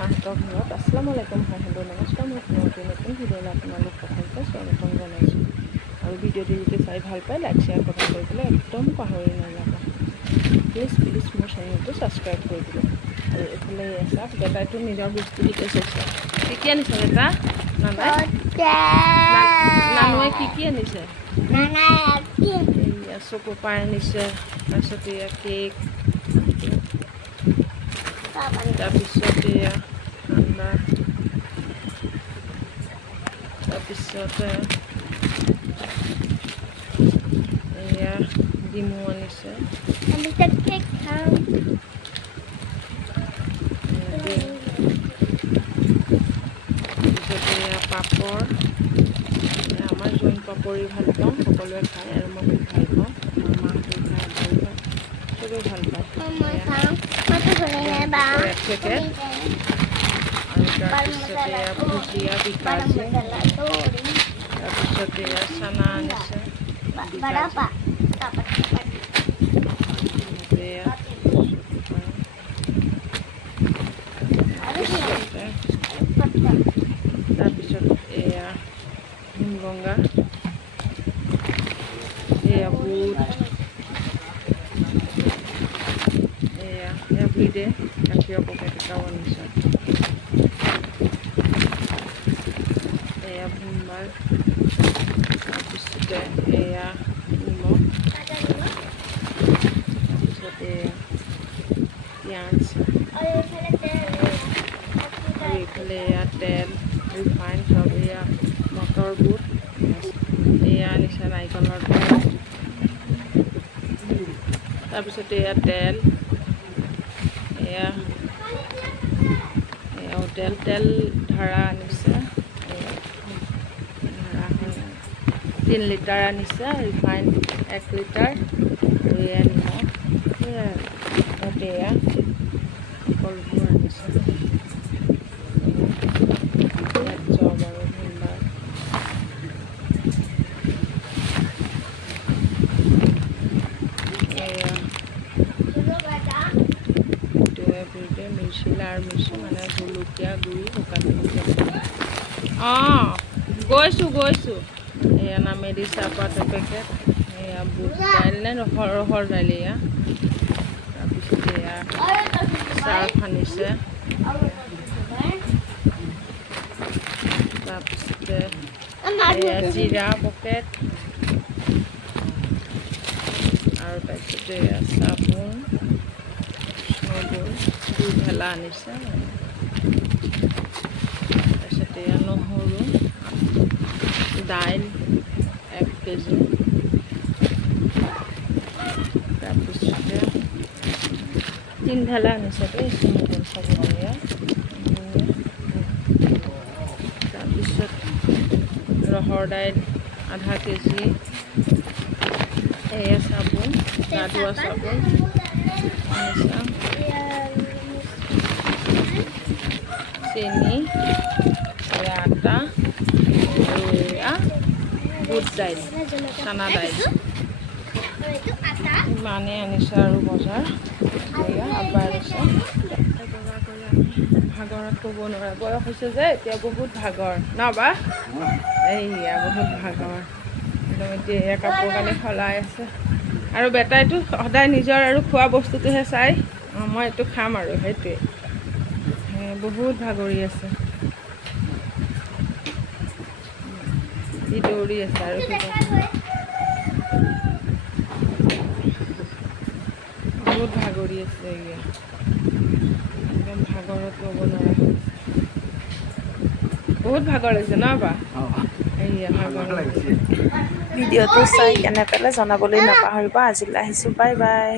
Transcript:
মাহঁতৰ ঘৰত। আসসালামু আলাইকুম, হাই হেল্ল' নমস্কাৰ। মই নতুন ভিডিঅ'লৈ আপোনালোক সকলোকে স্বাগতম জনাইছোঁ। আৰু ভিডিঅ'টো যদি চাই ভাল পায় লাইক শ্বেয়াৰ কমেণ্ট কৰিবলৈ একদম পাহৰি নাযাব। প্লিজ মোৰ চেনেলটো ছাবস্ক্ৰাইব কৰি দিব। আৰু এইফালে চাওক, বেটাইটো নিজৰ বস্তু দিকে চাইছে। কি আনিছে বেটা? নানুৱে কি আনিছে? এইয়া চকু পাই আনিছে, তাৰপিছত এয়া কেক, তাৰপিছত এয়া ঠাণ্ডা, তাৰপিছতে এয়া ডিমু আনিছে, তাৰপিছতে এয়া পাপৰ। আমাৰ জোন পাপৰি ভাল পাওঁ, সকলোৱে খায় আৰু মই খুব ভাল পাওঁ। আমাৰ মাহঁতে খায়, ভাল পায়, চবেই ভাল পায়। এক পেকেট। আৰু তাৰপিছতে এয়া ভুজিয়া বিকাজী, তাৰপিছতে এয়া চানা আনিছে বিকাজী, তাৰপিছত এয়া হিমগংগা, এয়া বুট, এয়া এভৰিডে গাখীৰৰ পকেট এটাও আনিছে, এয়া ভীমবাৰ, তাৰপিছতে এয়া নিমখ, তাৰপিছতে এয়া পিঁয়াজ, আৰু এইফালে এয়া তেল, ৰিফাইন, চব এয়া মটৰ বুট, এয়া আনিছে নাৰিকলৰ তেল, তাৰপিছতে এয়া তেল, এয়াও তেল ধাৰা আনিছে, 3 লিটাৰ আনিছে, ৰিফাইন 1 লিটাৰ, আৰু এয়া নিমখ, সেয়াই আৰু এয়া সকলোবোৰ আনিছে। ইয়াত জব আৰু ভীমবাৰ, এভৰিডে মিৰ্চিলা আৰু মিৰ্চি মানে জলকীয়া গুড়ি, শুকান জলকীয়া। অঁ গৈছোঁ। এয়া নামেদি চাহপাত এপেকেট, এয়া বুট দাইল নে ৰহৰ দাইল, এয়া তাৰপিছতে এয়া চাৰ্ফ আনিছে, তাৰপিছতে এয়া জিৰা পকেট, আৰু তাৰপিছতে এয়া চাবোন, দুই ভেলা আনিছে, তাৰপিছতে এয়া নহৰু, দাইল 1 কেজি, তাৰপিছতে 3 ভেলা আনিছে দেই চেনিকল চাবোন, তাৰপিছত ৰহৰ দাইল আধা কেজি, এয়া চাবোন, গা ধোৱা চাবোন আনিছে, চেনি, এয়া আটা, আৰু এয়া বুট দাইল, চানা দাইল, ইমানেই আনিছে আৰু বজাৰ। এয়া আব্বাই আনিছে, বজাৰ কৰি আমি ভাগৰত ক'ব নোৱাৰে, বয়স হৈছে যে এতিয়া বহুত ভাগৰ ন বা, এইয়া বহুত ভাগৰ একদম। এতিয়া এয়া কাপোৰ কানি সলাই আছে, আৰু বেটাইটো সদায় নিজৰ আৰু খোৱা বস্তুটোহে চাই, মই এইটো খাম আৰু সেইটোৱে, বহুত ভাগৰি আছে, ই দৌৰি আছে আৰু বহুত ভাগৰি আছে, এয়া একদম ভাগৰত ক'ব নোৱাৰা, বহুত ভাগৰ হৈছে ন বা, এইয়া ভাগৰ লাগিছে। ভিডিঅ'টো চাই কেনে পালে জনাবলৈ নাপাহৰিব। আজিলৈ আহিছোঁ, বাই বাই।